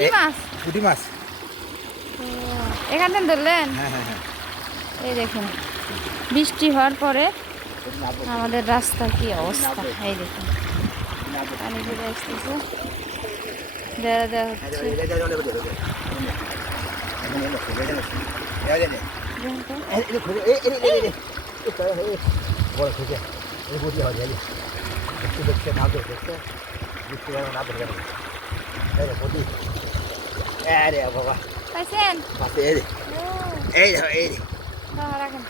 কি মাছ? পুঁটি মাছ। এখান থেকে ধরলেন? হ্যাঁ হ্যাঁ হ্যাঁ। এই দেখুন বৃষ্টি হওয়ার পরে আমাদের রাস্তার কি অবস্থা। এই দেখুন পানি ঘুরে আসতেছে, দেওয়া দেওয়া হচ্ছে। বড় থেকে বুঝতে হবে একটু দেখছে না দেখছে বুঝতে পারে না ধরে আরে বাবা পাইছেন? পাশে এই এই এই রাখেন,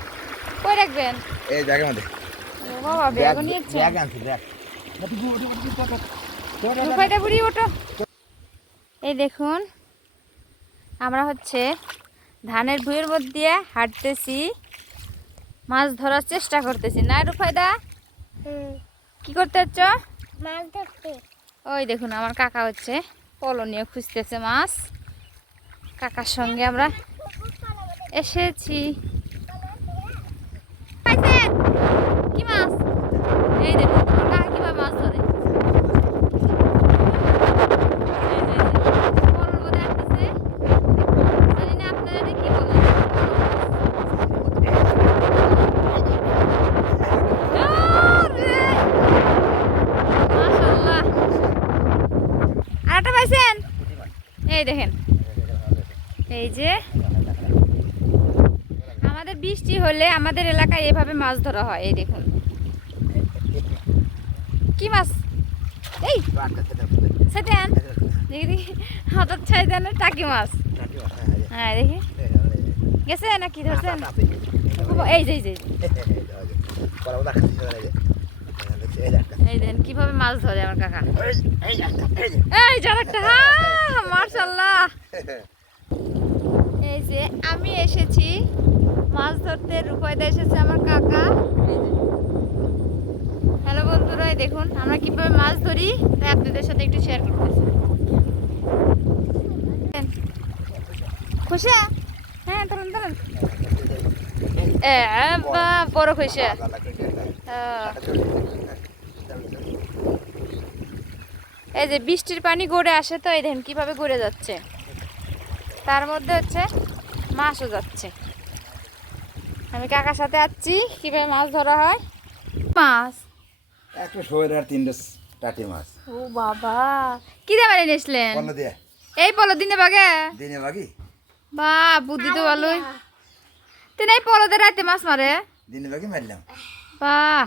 কই রাখবেন? এই জায়গার মধ্যে ও বাবা ব্যাগ নিয়েছে। ব্যাগ আনছি ব্যাগ। রুফাইটা বুড়ি ওঠো। এই দেখুন আমরা হচ্ছে ধানের ভুঁইয়ের মধ্যে দিয়ে হাঁটতেছি, মাছ ধরার চেষ্টা করতেছি না রুফাইদা? কি করতে হচ্ছ? মাছ ধরতে। ওই দেখুন আমার কাকা হচ্ছে পলো নিয়ে খুঁজতেছে মাছ। কাকার সঙ্গে আমরা এসেছি। পাইছেন কি মাছ? এই দেখুন আমার কাকা কিভাবে মাছ ধরে। এই যে, পলোর মধ্যে আটকেছে। জানি না আপনারা এটা কি বলেন। আরে! মাশাআল্লাহ। আরেকটা পাইছেন? এই দেখেন, এই যে আমাদের বৃষ্টি হলে আমাদের এলাকায় এভাবে মাছ ধরা হয়। এই দেখুন কি মাছ? এই সেটান দেখি দেখি হঠাৎ ছাইদান টাকি মাছ। হ্যাঁ দেখি গেছে নাকি ধরছেন? এই যে এই যে এই দেখেন কিভাবে মাছ ধরে আমার কাকা। এই যে একটা, মাশাআল্লাহ। এই যে আমি এসেছি মাছ ধরতে, রূপাইদা এসেছে আমার কাকা। হ্যালো বন্ধুরা, এই দেখুন আমরা কিভাবে মাছ ধরি তাই আপনাদের সাথে একটু শেয়ার করতেছি। খুশি? হ্যাঁ ধরুন ধরুন। বড় খুশি। এই যে বৃষ্টির পানি গড়ে আসে তো এই দেখেন কিভাবে গড়ে যাচ্ছে, তার মধ্যে হচ্ছে মাছও যাচ্ছে। আমি কাকার সাথে আসছি কিভাবে মাছ ধরা হয়। মাছ একটা শোয়ের আর তিনটে টাটি মাছ। ও বাবা, কি দিয়ে বানিয়ে নিয়েছিলেন? পলো দিয়ে এই পলো দিনে বাগে দিনে বাকি বা বুদ্ধি তো ভালোই। তিনি এই পলো দিয়ে রাতে মাছ মারে। দিনে বাকি মারলাম। বাহ